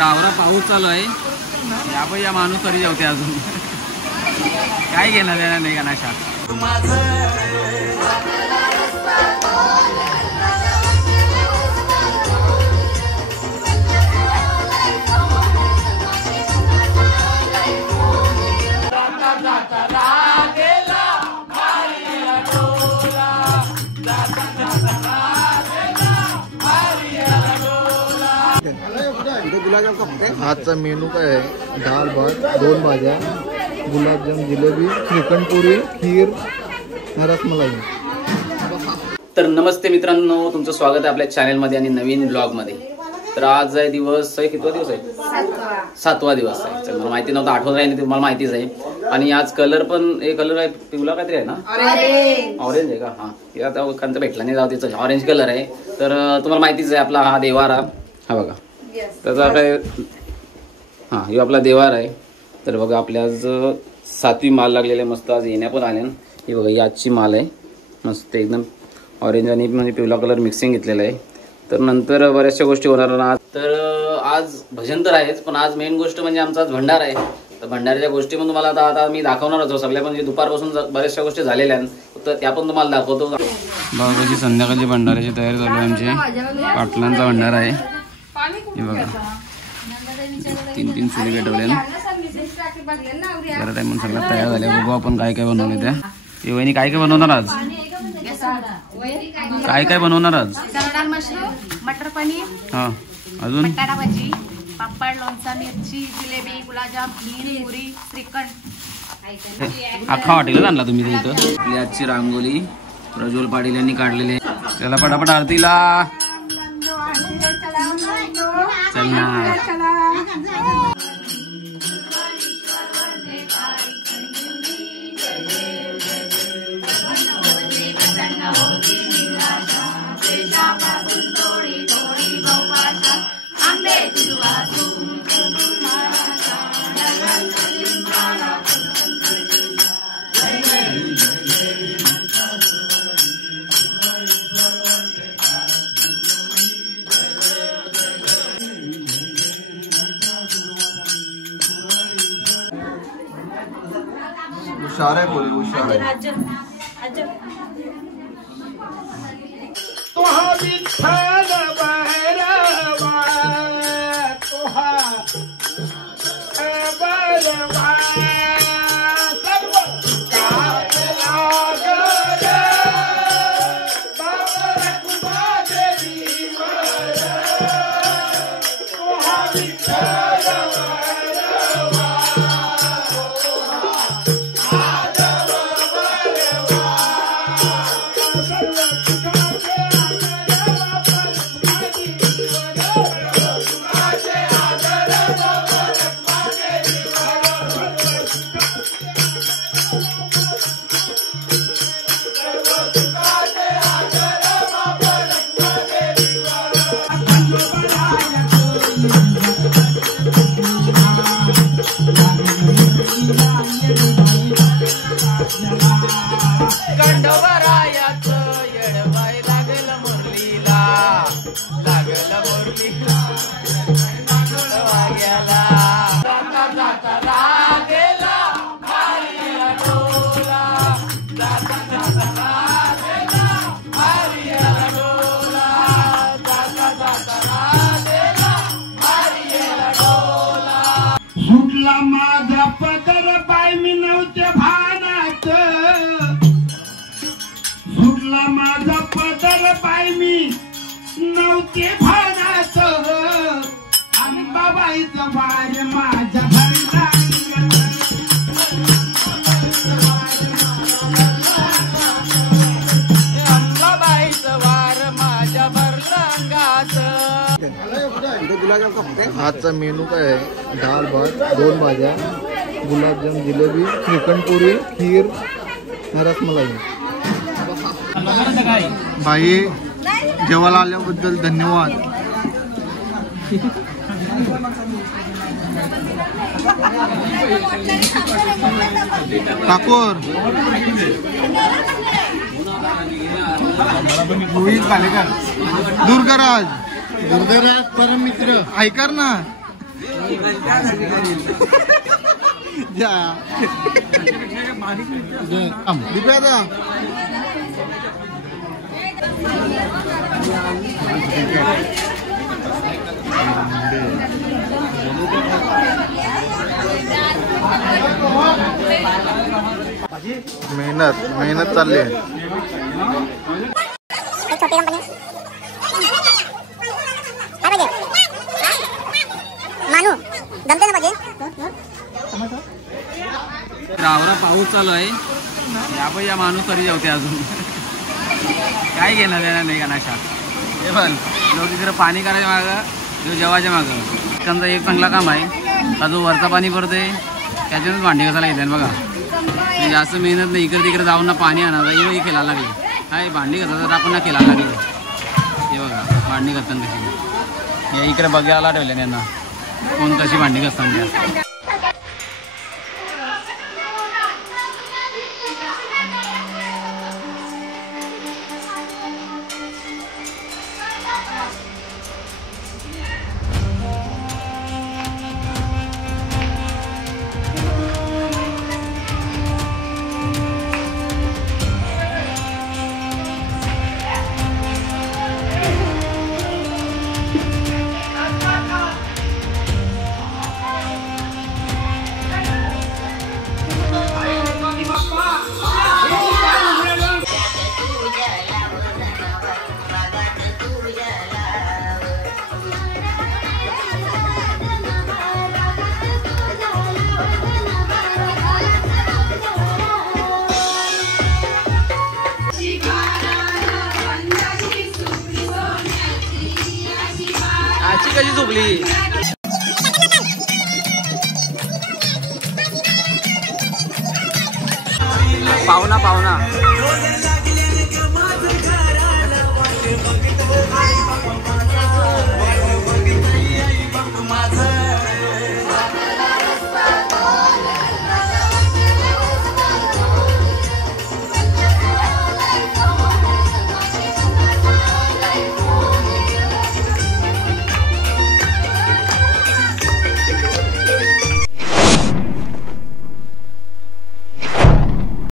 तर आवरा पाऊस चालू आहे. या माणूस तरी जेवते अजून काय घेणार देणार नाही का नाशा. आजचा मेनू काय आहे? डाळ भात, 2 भाज्या, गुलाबजाम, जिलेबी, श्रीखंड पुरी, खीर, रसमलाई. तर नमस्ते मित्रांनो, तुमचं स्वागत आहे आपल्या चॅनलमध्ये आणि नवीन ब्लॉगमध्ये. तर आज आहे दिवस आहे, कितवा दिवस आहे? 7वा दिवस आहे. चल, मला माहिती नव्हतं, आठवत राहील तुम्हाला माहितीच आहे. आणि आज कलर पण एक कलर आहे, पिवळा काहीतरी आहे ना, ऑरेंज आहे का? हा, आता कांचा भेटला नाही, जाऊ तिचा ऑरेंज कलर आहे. तर तुम्हाला माहितीच आहे आपला हा देवारा, हा बघा त्याचा काय, हा हे आपला देवार आहे. तर बघा आपल्या आज 7वी माल लागलेले, मस्त आज येण्या पण आल्या. ही बघा ही आजची माल आहे, मस्त एकदम ऑरेंज आणि म्हणजे पिवळा कलर मिक्सिंग घेतलेला आहे. तर नंतर बऱ्याचशा गोष्टी होणार ना. तर आज भजन तर आहेच, पण आज मेन गोष्ट म्हणजे आमचा आज भंडारा आहे. तर भंडाऱ्याच्या गोष्टी पण तुम्हाला आता मी दाखवणारच. सगळ्या म्हणजे दुपारपासून बऱ्याचशा गोष्टी झालेल्या आहेत, तर त्या पण तुम्हाला दाखवतो. बघा कशी संध्याकाळची भंडाऱ्याची तयारी चालू आहे आमची. पाटलांचा भंडारा आहे, हे बघा 3 चुली पेटवल्या. जरा टाइम सगळं तयार झाल्या. बघू आपण काय काय बनवलं त्या. वहिनी काय काय बनवणार आज? काय काय बनवणार आज? मटर पनीर, हा अजून बटाटा भाजी, पापड, लोणचा, मिरची, जिलेबी, गुलाबजाम, खीर, पुरी, श्रीखंड. अख्खा हॉटेलच आणला तुम्ही इथं. आपली आजची रांगोली प्रज्वल पाटील यांनी काढलेली आहे. त्याला पटापट आरतीला चल ना. हुशार आहे बोले, हुशार आहे. माझा पदर बाय मी नव्हते भानात, सुटला माझा पदर बाय मी नव्हते भानात. आणि बाबाईचा वार माझ्या भरला, बाबाईचा वार माझ्या भरलांगात. आजचा मेनू काय आहे? डाळ भात, 2 भाज्या, गुलाबजाम, जिलेबी, श्रीखंड पुरी, खीर, रसमलाई. बाई जेवायला आल्याबद्दल धन्यवाद. ठाकूर दुर्गाराज परम मित्र ऐकर ना. मेहनत चालली आहे. मानू जमते ना पाहिजे. रावरा पाऊस चालू आहे. या माणूस तरी जेवते अजून. काय घेणार देणार नाही का नाशा. हे बघ लोक तिकडे पाणी करायच्या मागं जो जेवायच्या मागं. त्यांचा एक चांगला काम आहे का जो वरचा पाणी भरते त्याच्यातच भांडी घासायला येते बघा. जास्त मेहनत नाही. इकडे तिकडे जाऊन ना पाणी आणायचं एवढी केला लागली. काय भांडी घासा तर आपण ना केला लागली. हे बघा भांडी घासताना कशी या इकडे बघायला ठेवले त्यांना कोण कशी भांडी घासताना. आजी कशी झोपली. पाहुणा पाहुणा माझं